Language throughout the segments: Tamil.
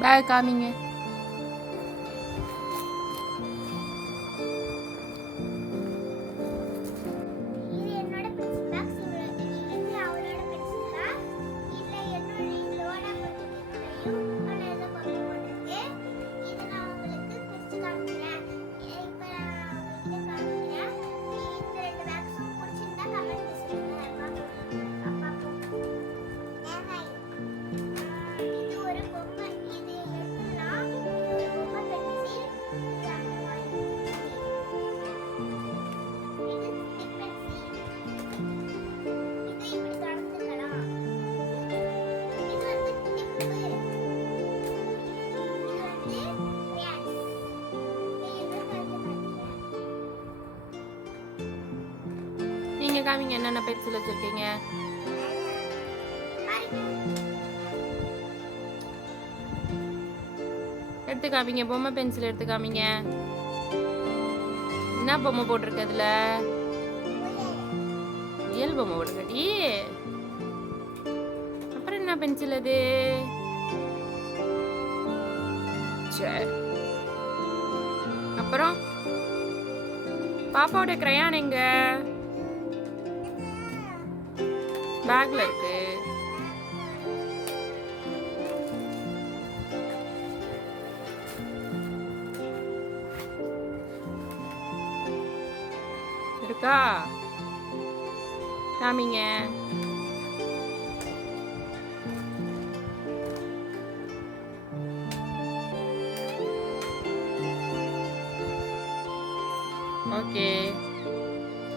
Welcoming. காமிங்க என்னென்ன பென்சில் வச்சுருக்கீங்க? எடுத்து காமிங்க பொம்மை பென்சில் எடுத்து காமிங்க என்ன பொம்மை போட்டிருக்கு அதில்? இயல் பொம்மை போட்டிருக்கடி அப்புறம் என்ன பென்சில் அது? சரி அப்புறம்? பாப்பாவோட கிரையான் எங்கே? bag like coming in. Okay.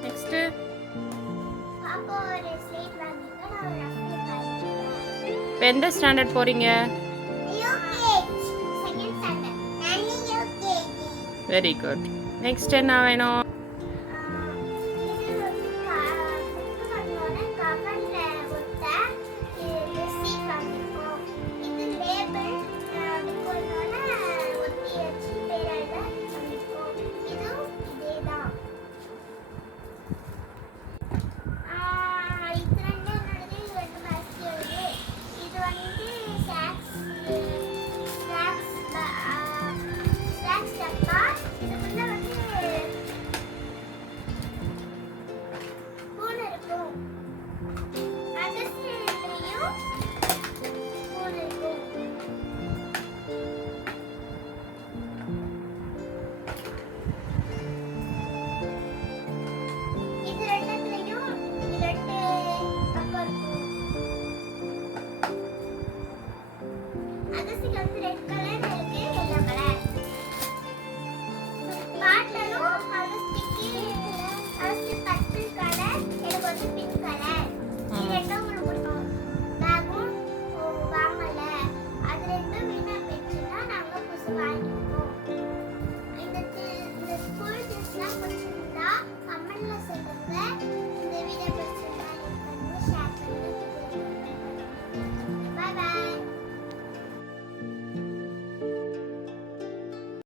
Next. இப்போ எந்த ஸ்டாண்டர்ட் போகிறீங்க வெரி குட் நெக்ஸ்ட் என்ன வேணும்?